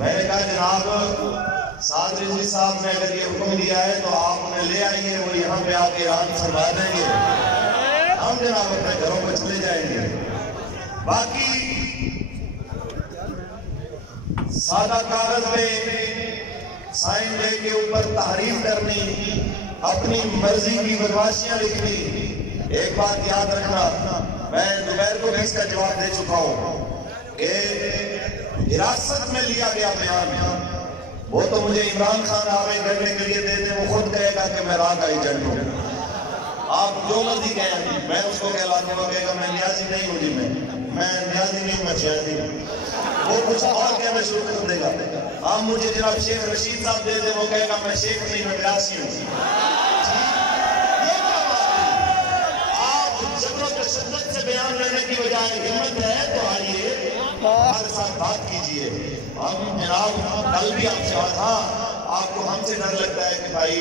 میں نے کہا جناب سعد رضوی صاحب نے اگر یہ حکم دیا ہے تو آپ انہیں لے آئیے، وہ یہاں پہ آ کے اعلان فرما دیں گے، ہم جناب اپنے گھروں میں چلے جائیں گے۔ باقی سادہ کاغذ میں سائن لے کے اوپر تحریر کرنی، اپنی مرضی کی بدماشیاں لکھنی۔ ایک بات یاد رکھنا، میں دوپہر کو بھی اس کا جواب دے چکا ہوں کہ حراست میں لیا گیا بیان وہ تو مجھے عمران خان آوے کرنے کے لیے دے دیں، وہ خود کہے گا کہ میں راہ کا ایجنٹ ہوں۔ آپ جو مرضی کہیں، میں اس کو کہلاتا ہوں، کہے گا میں نیازی نہیں ہوں جی، میں نیازی نہیں ہوں، میں شیخی ہوں۔ وہ کچھ اور کہنا شروع کر دے گا۔ آپ مجھے جناب شیخ رشید صاحب دے دیں، وہ کہے گا میں شیخ نہیں، میں نیازی ہوں۔ یہ کیا بات ہے؟ آپ جبر و تشدد سے بیان لینے کی بجائے ہمت ہے تو آئیے ہمارے ساتھ بات کیجئے۔ ہم جناب کل بھی آپ سے آپ کو ہم سے ڈر لگتا ہے کہ بھائی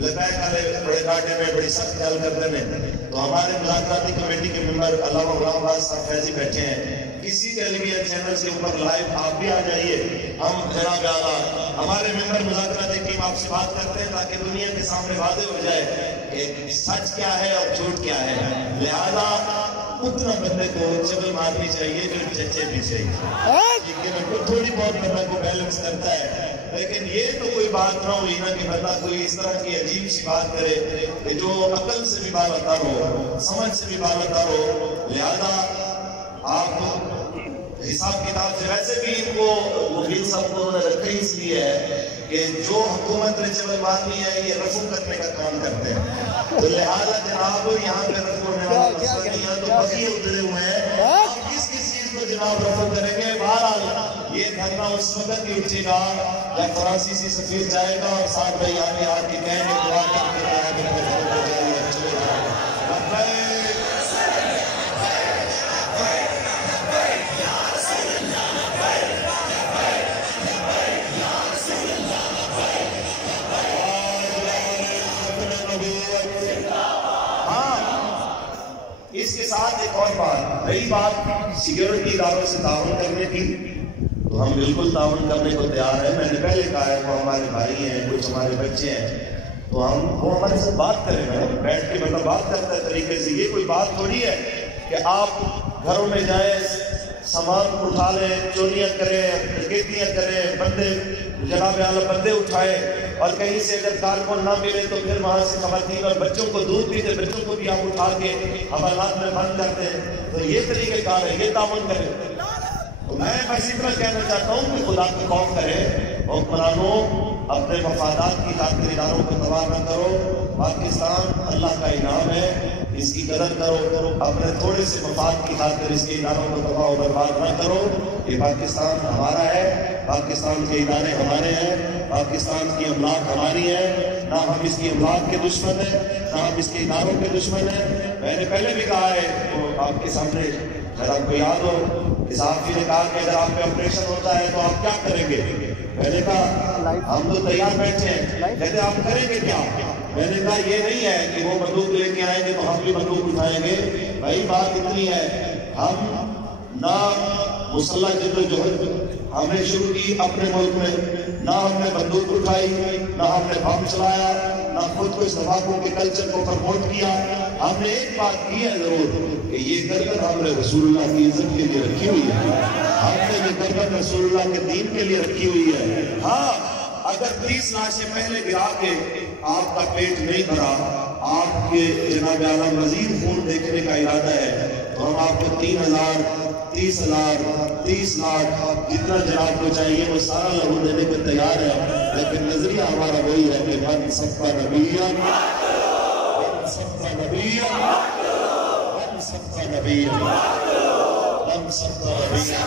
لبیک والے بڑے گاڑے میں بڑی سخت چل کرتے ہیں، تو ہمارے مذاکراتی کمیٹی کے ممبر علامہ غلام راز صاحب فیضی بیٹھے ہیں، کسی ٹیلیویژن چینل سے اوپر لائیو آپ بھی آ جائیے، ہم جناب اعلیٰ ہمارے ممبر مذاکراتی ٹیم آپ سے بات کرتے ہیں تاکہ دنیا کے سامنے واضح ہو جائے کہ سچ کیا ہے اور جھوٹ کیا ہے۔ لہذا اتنا بندے کو چبل مارنی چاہیے جو چچے بھی چاہیے، لیکن تھوڑی بہت بندہ کو بیلنس کرتا ہے۔ لیکن یہ تو کوئی بات نہ ہوئی نا کہ بندہ کوئی اس طرح کی عجیب سی بات کرے کہ جو عقل سے بھی بالاتر ہو، سمجھ سے بھی بالاتر ہو۔ لہذا آپ حساب کتاب سے ویسے بھی ان کو مغیل صاحب کو انہوں نے رکھا ہی اس لیے ہے کہ جو حکومت نے چبل مارنی ہے یہ رفع کرنے کا کام کرتے ہیں، تو لہذا جناب یہاں پہ رفع ہونے والا مسئلہ نہیں ہے، تو بقیہ اترے ہوئے ہیں، آپ کس چیز کو جناب رفع کریں گے؟ بہرحال یہ دھرنا اس وقت ہی اٹھے گا جب فرانسیسی سفیر جائے گا اور ساتھ بھائی آگے آ کے کہیں گے دعا کر کے اس کے ساتھ ایک اور بات، رہی بات سیکیورٹی اداروں سے تعاون کرنے کی، تو ہم بالکل تعاون کرنے کو تیار ہیں۔ میں نے پہلے کہا ہے وہ ہمارے بھائی ہیں، کچھ ہمارے بچے ہیں، تو وہ ہمارے سے بات کریں گے، بیٹھ کے مطلب بات کرتا ہے طریقے سے۔ یہ کوئی بات تھوڑی ہے کہ آپ گھروں میں جائیں، سامان اٹھا لیں، چوریاں کریں، ڈکیتیاں کریں، بندے جناب اعلیٰ بندے اٹھائے اور کہیں سے اگر کارکن نہ ملے تو پھر وہاں سے خواتین اور بچوں کو دودھ پیتے بچوں کو بھی آپ اٹھا کے حوالات میں بند کرتے ہیں، تو یہ طریقہ کار ہے، یہ تعاون کریں۔ تو میں بس اتنا کہنا چاہتا ہوں کہ خدا کی خوف کریں، حکمرانوں اپنے مفادات کی خاطر اداروں کو تباہ نہ کرو۔ پاکستان اللہ کا انعام ہے، اس کی قدر کرو، اپنے تھوڑے سے مفاد کی خاطر اس کے اداروں کو تباہ و برباد نہ کرو۔ یہ پاکستان ہمارا ہے، پاکستان کے ادارے ہمارے ہیں، پاکستان کی املاک ہماری ہے، نہ ہم اس کی املاک کے دشمن ہیں، نہ ہم اس کے اداروں کے دشمن ہیں۔ میں نے پہلے بھی کہا ہے تو آپ کے سامنے، اگر آپ کو یاد ہو کہ صحافی نے کہا کہ اگر آپ پہ آپریشن ہوتا ہے تو آپ کیا کریں گے؟ میں نے کہا ہم تو تیار بیٹھے ہیں، کہتے آپ کریں گے کیا؟ میں نے کہا یہ نہیں ہے کہ وہ بندوق لے کے آئیں گے تو ہم بھی بندوق اٹھائیں گے۔ بھائی بات اتنی ہے، ہم نہ مسلح جدوجہد ہم نے شروع کی اپنے ملک میں، نہ ہم نے بندوق اٹھائی، نہ ہم نے بم چلایا، نہ خود کو اس تمباکو کے کلچر کو پروموٹ کیا۔ ہم نے ایک بات کی ہے ضرور کہ یہ گردن ہم نے رسول اللہ کی عزت کے لیے رکھی ہوئی ہے، ہم نے یہ گردن رسول اللہ کے دین کے لیے رکھی ہوئی ہے۔ ہاں اگر 30 لاشیں پہلے گرا کے آپ کا پیٹ نہیں بھرا، آپ کے جناب اعلیٰ مزید خون دیکھنے کا ارادہ ہے، تو ہم آپ کو 3,000 30,000 30 لاکھ جتنا جناب کو چاہیے وہ سارا لہو دینے کو تیار ہے، لیکن نظریہ ہمارا وہی ہے کہ من صدقہ نبیہ، من صدقہ نبیہ، من صدقہ نبیہ، من صدقہ نبیہ۔